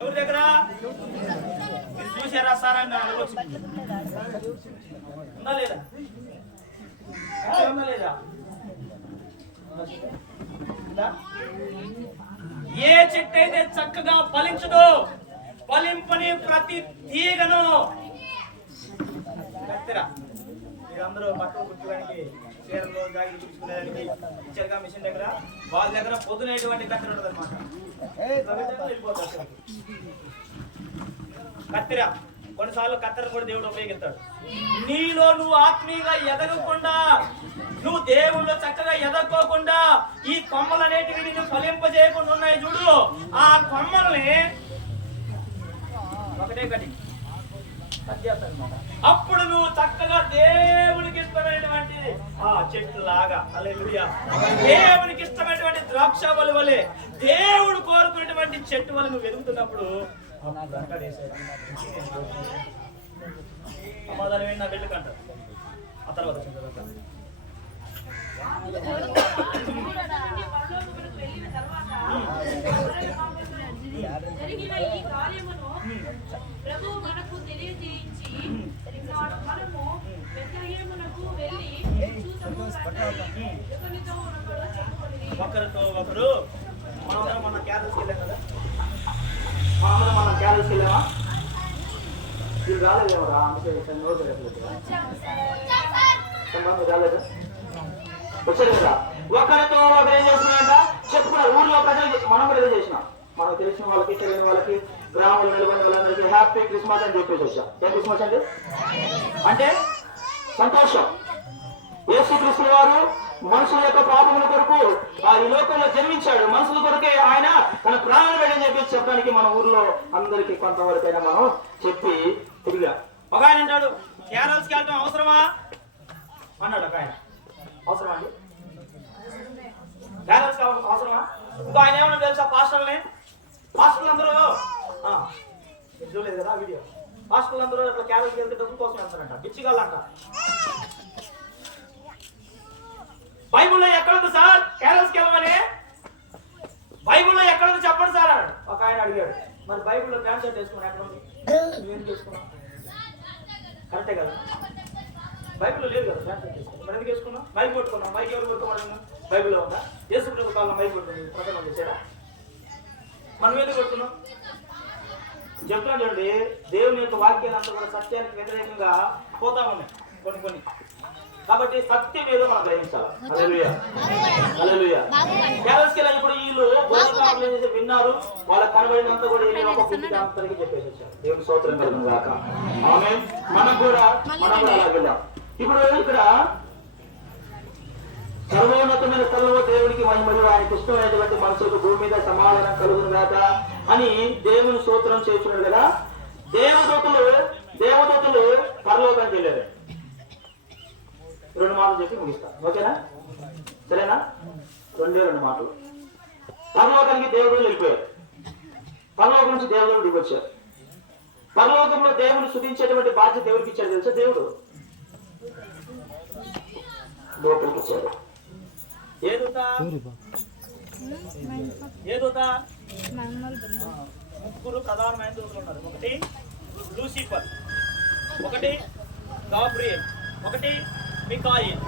ఎవరి దగ్గర చూసారా సార్ అని ఉందా లేదా లేదా? ఏ చెట్టు అయితే చక్కగా ఫలించదో ఫలింపని ప్రతి తీగను కత్తిరా. మీరందరూ బట్టలు కుట్టుకోవడానికి చీరలు జాకెట్లు కుట్టుకునేదానికి ఇచ్చారుగా మిషన్ దగ్గర, వాళ్ళ దగ్గర పొద్దునేటువంటి కత్తెర ఉంటుంది అనమాట. కత్తెర కొన్నిసార్లు కత్తెర కూడా దేవుడు ఉపయోగిస్తాడు. నీలో నువ్వు ఆత్మీయంగా ఎదగకుండా, నువ్వు దేవుళ్ళు చక్కగా ఎదగకోకుండా ఈ కొమ్మలు అనేటివి నిన్ను ఫలింపజేయకుండా ఉన్నాయి చూడు. ఆ కొమ్మల్ని ఒకటే కటి అప్పుడు నువ్వు చక్కగా దేవునికి ఇష్టమైనటువంటి ఆ చెట్టు లాగా, హల్లెలూయా, దేవునికి ఇష్టమైనటువంటి ద్రాక్ష వలె దేవుడు కోరుకునేటువంటి చెట్టు వల్ల నువ్వు ఎదుగుతున్నప్పుడు సమాధానం ఏంటి? నా బిడ్డకు అంటారు. ఆ తర్వాత ఒకరితో ఒకరు మనందరం మన క్యారల్స్కి వెళ్ళాం కదా, మన క్యారల్స్కి వెళ్ళామా? ఇది రాలేదేమరా? రాలేదు, వచ్చారు కదా. ఒకరితో ఒకరు ఏం చేస్తున్నారంట చెప్పుకున్నారు. ఊర్లో ప్రజలు మనం కూడా ఏదో చేసినాం. మనకు తెలిసిన వాళ్ళకి, తెలియని వాళ్ళకి, గ్రామంలో నిలబడిన వాళ్ళందరికీ హ్యాపీ క్రిస్మస్ అని చెప్పేసి వచ్చాం. ఏం క్రిస్మస్ అండి? అంటే సంతోషం. యేసుక్రీస్తు వారు మనుషుల యొక్క పాపముల కొరకు ఈ లోకంలో జన్మించాడు. మనుషుల కొరకే ఆయన తన ప్రాణాలు వెళ్ళని చెప్పేసి చెప్పడానికి మన ఊర్లో అందరికి కొంతవరకైనా మనం చెప్పి తిరిగా. ఒక ఆయన అంటాడు, కేరళకి వెళ్ళడం అవసరమా అన్నాడు. ఒక ఆయన, అవసరమా అండి? కేరళకి అవసరమా? ఇంకో ఆయన ఏమన్నా తెలుసా? పాస్టర్ని, పాస్టర్లు అందరూ చూడలేదు కదా వీడియో, పాస్టర్లు అందరూ ఇట్లా కేరళకి వెళ్తే డబ్బుల కోసం వెళ్తారంట, బిచ్చిగాళ్ళంట. బైబుల్లో ఎక్కడుంది సార్ కేరళకి వెళ్ళమని? బైబుల్లో ఎక్కడుంది చెప్పండి సార్ అన్నాడు. ఒక ఆయన అడిగాడు, మరి బైబుల్లో ప్యాంట్ షర్ట్ వేసుకుని ఎక్కడ ఉంది? నువ్వేం చేసుకున్నావు? కరెక్టే కదా, బైబిల్లో లేదు కదా ప్యాంట్ షర్ట్ వేసుకున్నావు, మరి ఎందుకు వేసుకున్నావు? మైక్ కొట్టుకున్నావు. మైక్ ఎవరు కొట్టుకోమని బైబిల్లో ఉందా? యేసు ప్రభు కాలంలో మైక్ కొట్టుకుంది, ప్రసంగం చేశారా? మనం ఎందుకు కొట్టుకున్నాం? చెప్తాను చూడండి, దేవుని యొక్క వాక్యాలు అంతా కూడా సత్యానికి వ్యతిరేకంగా పోతా ఉన్నాయి కొన్ని కొన్ని. కాబట్టి సత్యం ఏదో మనం గ్రహించాలి. హల్లెలూయా, హల్లెలూయా. కేరళకి ఇప్పుడు వీళ్ళు బోధకులు విన్నారు, వాళ్ళకి కనబడినంత కూడా అందరికీ చెప్పేసి వచ్చారు. దేవుని స్తోత్రం కలుగును గాక. ఆమేన్. మనం కూడా అలా వెళ్ళాం. ఇప్పుడు ఇక్కడ సర్వోన్నతమైన స్థలంలో దేవునికి మహిమలు, ఆయనకు ఇష్టమైనటువంటి మనుషులకు భూమి మీద సమాధానం కలుగును గాక అని దేవుని స్తోత్రం చేస్తున్నాడు కదా. దేవదూతలు పరలోకానికి వెళ్ళారు. 2 మాటలు చెప్పి ముగిస్తా, ఓకేనా? సరేనా? 2 మాటలు. పరలోకానికి దేవుడు వెళ్ళిపోయారు. పరలోకం నుంచి దేవుడు దిగొచ్చారు. పరలోకంలో దేవుడు స్తుతించేటువంటి బాధ్యత ఎవరికి ఇచ్చాడు తెలుసా? దేవుడు లోపలికి వచ్చాడు. ఏ దూత? ముగ్గురు ప్రధానమైన దూతలు ఉన్నారు. ఒకటి లూసిఫర్, ఒకటి గాబ్రియల్, ఒకటి మికాయిల్.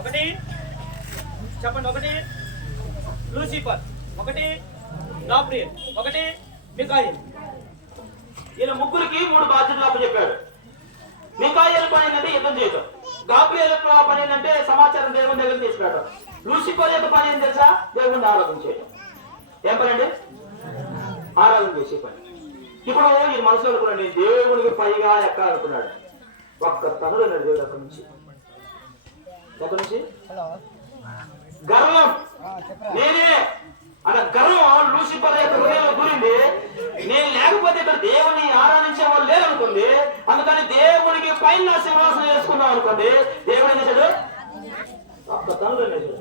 ఒకటి చెప్పండి, ఒకటి లూసిఫర్, ఒకటి గాబ్రియల్, ఒకటి మికాయిల్. ఈయన ముగ్గురికి 3 బాధ్యతలు అప్పచెప్పాడు. మికాయిల్ పని ఏంటంటే యుద్ధం చేయటం, గాబ్రియల్ పని ఏంటంటే సమాచారం దేవుని దగ్గర తీసుకురావడం, లూసిఫర్ యొక్క పని ఏం తెలుసా? దేవుని ఆరాధన చేయడం. ఏం పని అండి? ఆరాధన చేసే పని. ఇప్పుడు ఈ మనసులో అనుకున్నాడు, దేవునికి పైగా ఎక్కాలనుకున్నాడు. ఒక్క తనుడు అన్నాడు దేవుడు. అక్కడి నుంచి గర్వం, నేనే అన్న గర్వం లూసిఫర్ యొక్క హృదయంలో గురింది. నేను లేకపోతే ఇక్కడ దేవుని ఆరాధించే వాళ్ళు లేరనుకుంది. అందుకని దేవునికి పైన సింహాసనం వేసుకున్నాం అనుకోండి. దేవుడు ఏం చేశాడు? ఒక్క తనుడు అన్నాడు.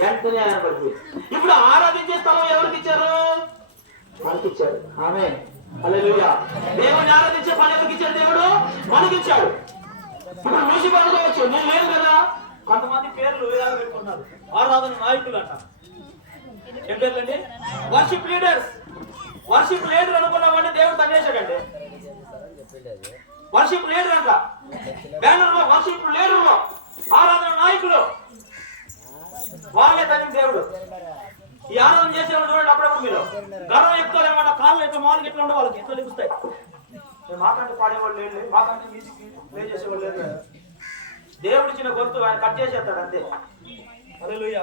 వెంటనే ఆయన పడిపోయి. ఇప్పుడు ఆరాధించే స్థలం ఎవరికి ఇచ్చారు? మనకిచ్చాడు. ఆమేన్, హల్లెలూయా. దేవుని ఆరాధించే పని ఎవరికి ఇచ్చాడు? దేవుడు మనకిచ్చాడు. ఇప్పుడు లూసిఫర్ అనుకోవచ్చు, నేను లేదు కదా. కొంతమంది పేర్లు వేదాలు పెట్టుకున్నారు, ఆరాధన నాయకులు అంట. ఏం పేర్లండి? Worship leaders. వర్షిప్ లీడర్ అనుకున్న వాడిని దేవుడు తన్నేశాడండి. వర్షిప్ లీడర్ అంట, బ్యానర్ లో వర్షిప్ లీడర్ లో ఆరాధన నాయకులు వాళ్ళే తగ్గిన దేవుడు. ఈ ఆరాధన చేసేవాళ్ళు చూడండి, అప్పుడప్పుడు మీరు గర్వం ఎక్కువ అనమాట, కాళ్ళు ఎట్లా మాలు ఎట్లా ఉండే వాళ్ళకి ఎట్లా లభిస్తాయి. మాకంటే పాడేవాళ్ళు లేదు, మాకంటే మ్యూజిక్ ప్లే చేసేవాళ్ళు లేదు. దేవుడు ఇచ్చిన గొంతు ఆయన కట్ చేసేస్తాడు అంతే. హల్లెలూయా.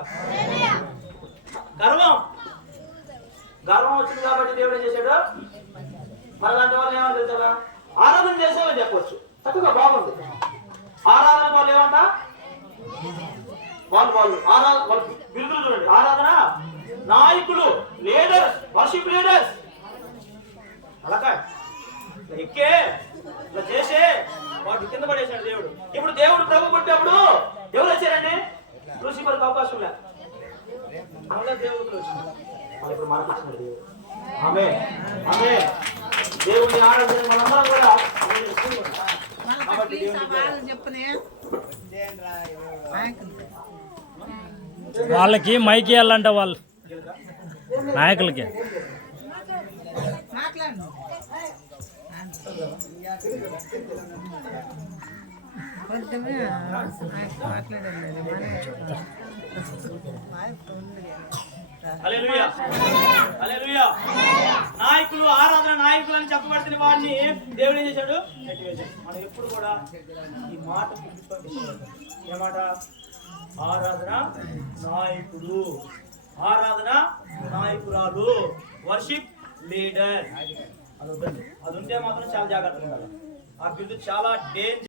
గర్వం వచ్చింది కాబట్టి దేవుడు ఏం చేశాడు? మరి అలాంటి వాళ్ళు ఏమని తెలుసా? ఆరాధన చేసేవాళ్ళు చెప్పవచ్చు, చక్కగా బాగుంది. ఆరాధన వాళ్ళు ఏమంట? వాళ్ళు బిరుదులు చూడండి, ఆరాధన నాయకులు, లీడర్స్, వర్షిప్ లీడర్స్. అలాగా ఎక్కే ఇట్లా చేసే వాటి కింద పడేసాడు దేవుడు. ఇప్పుడు దేవుడు ప్రభు పుట్టినప్పుడు ఎవరు వచ్చారండి? లూసిఫర్కి అవకాశం లేదు, మళ్ళా దేవుడికి వచ్చింది. ఇప్పుడు మనకు వచ్చినాడు దేవుడు. ఆమేన్, ఆమేన్. దేవుడిని ఆరాధన మనందరం కూడా వాళ్ళకి మైక్ ఇవ్వాలంట, వాళ్ళు నాయకులకి. హల్లెలూయా, హల్లెలూయా. నాయకులు, ఆరాధన నాయకులు అని చెప్పబడుతున్న వాడిని దేవుడు ఏం చేశాడు? మనం ఎప్పుడు కూడా ఈ మాట ఏమాట? ఆరాధన నాయకుడు, ఆరాధన నాయకురాలు, వర్షిప్ లీడర్. అది ఉంటే మాత్రం చాలా జాగ్రత్తగా ఉండాలి. ఆ బిల్లు చాలా డేంజర్.